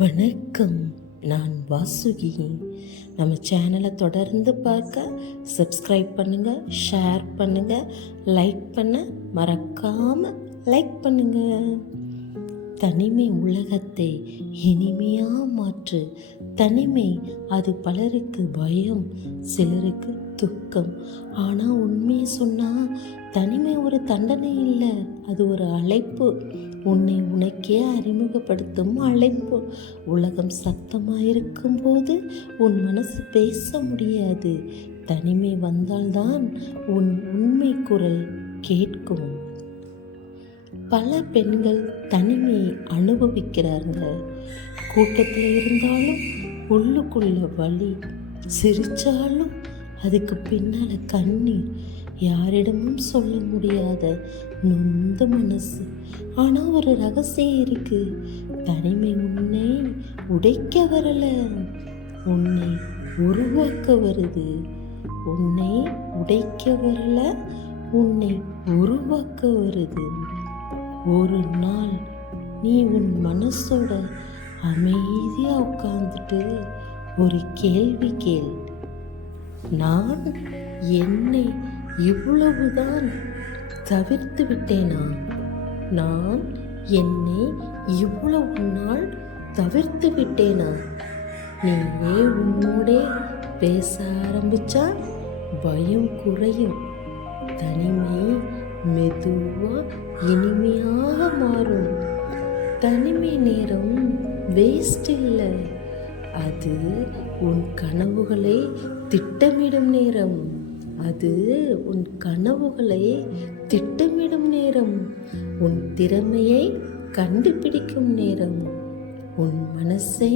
வணக்கம். நான் வாசுகி. நம்ம சேனலை தொடர்ந்து பார்க்க சப்ஸ்கிரைப் பண்ணுங்கள், ஷேர் பண்ணுங்கள், லைக் பண்ண மறக்காமல் லைக் பண்ணுங்கள். தனிமை உலகத்தை இனிமையாக மாற்று. தனிமை அது பலருக்கு பயம், சிலருக்கு துக்கம். ஆனால் உண்மையை சொன்னால் தனிமை ஒரு தண்டனை இல்லை, அது ஒரு அழைப்பு. உன்னை உனக்கே அறிமுகப்படுத்தும் அழைப்பு. உலகம் சத்தமாக இருக்கும்போது உன் மனசு பேச முடியாது. தனிமை வந்தால்தான் உன் உண்மை குரல் கேட்கும். பல பெண்கள் தனிமையை அனுபவிக்கிறாங்க. கூட்டத்தில் இருந்தாலும் உள்ளுக்குள்ள வலி, சிரிச்சாலும் அதுக்கு பின்னால் கண்ணீர், யாரிடமும் சொல்ல முடியாத நொந்த மனசு. ஆனால் ஒரு ரகசியம் இருக்கு. தனிமை உன்னை உடைக்க வரல, உன்னை உருவாக்க வருது. உன்னை உடைக்க வரல, உன்னை உருவாக்க வருது. ஒரு நாள் நீ உன் மனசோட அமைதியாக உட்கார்ந்துட்டு ஒரு கேள்வி கேள். நான் என்னை இவ்வளவுதான் தவிர்த்து விட்டேனா? நான் என்னை இவ்வளவு நாள் தவிர்த்து விட்டேனா? நீயே உன்னோடே பேச ஆரம்பிச்சா பயம் குறையும். தனிமை மெதுவா இனிமையாக மாறும். தனிமை நேரம் வேஸ்ட் இல்லை, அது உன் கனவுகளை திட்டமிடும் நேரம். அது உன் கனவுகளை திட்டமிடும் நேரம், உன் திறமையை கண்டுபிடிக்கும் நேரம், உன் மனசை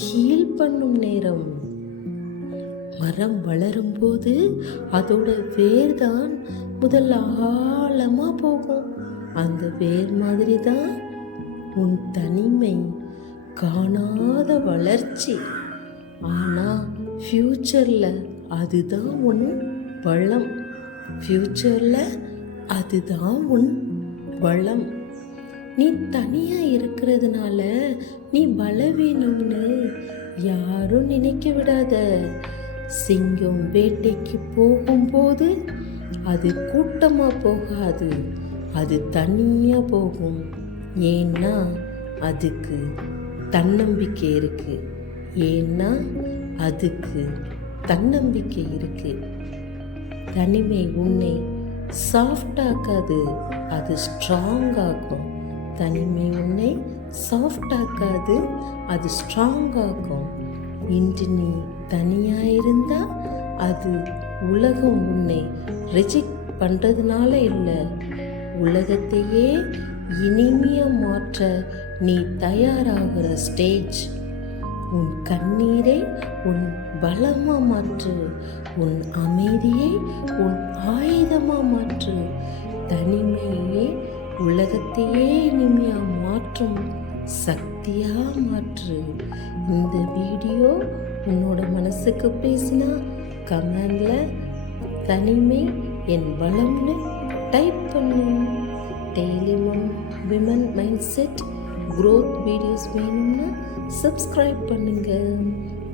ஹீல் பண்ணும் நேரம். மரம் வளரும்போது அதோட வேர் தான் முதல்ல ஆழமாக போகும். அந்த வேர் மாதிரி தான் உன் தனிமை, காணாத வளர்ச்சி. ஆனால் ஃப்யூச்சரில் அதுதான் உன் வளம். ஃப்யூச்சரில் அதுதான் உன் வளம். நீ தனியாக இருக்கிறதுனால நீ பலவீனம்னு யாரும் நினைக்க விடாத. சிங்கம் வேட்டைக்கு போகும்போது அது கூட்டமாக போகாது, அது தனியாக போகும். ஏன்னா அதுக்கு தன்னம்பிக்கை இருக்கு. ஏன்னா அதுக்கு தன்னம்பிக்கை இருக்கு. தனிமை உன்னை சாஃப்டாக்காது, அது ஸ்ட்ராங் ஆகும். தனிமை உன்னை சாஃப்டாக்காது, அது ஸ்ட்ராங் ஆகும். இன்று நீ தனியாக இருந்தா அது உலகம் உன்னை ரிஜெக்ட் பண்ணுறதுனால இல்லை, உலகத்தையே இனிமையாக மாற்ற நீ தயாராகிற ஸ்டேஜ். உன் கண்ணீரை உன் பலமாக மாற்று, உன் அமைதியை உன் ஆயுதமாக மாற்று. தனிமையே உலகத்தையே இனிமையாக மாற்றும் சக்தியாக மாற்று. இந்த வீடியோ உன்னோட மனசுக்கு பேசினா கமெண்ட்ல தனிமை என் பலம்னு டைப் பண்ணு. Daily women mind set growth videos வேணும்னா சப்ஸ்கிரைப் பண்ணுங்க.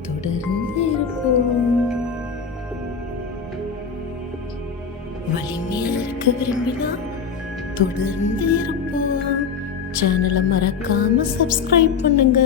தொடர்ந்து இருப்போம். வலிமையாக இருக்க விரும்பினா தொடர்ந்து இருப்போம். சேனலை மறக்காம சப்ஸ்கிரைப் பண்ணுங்க.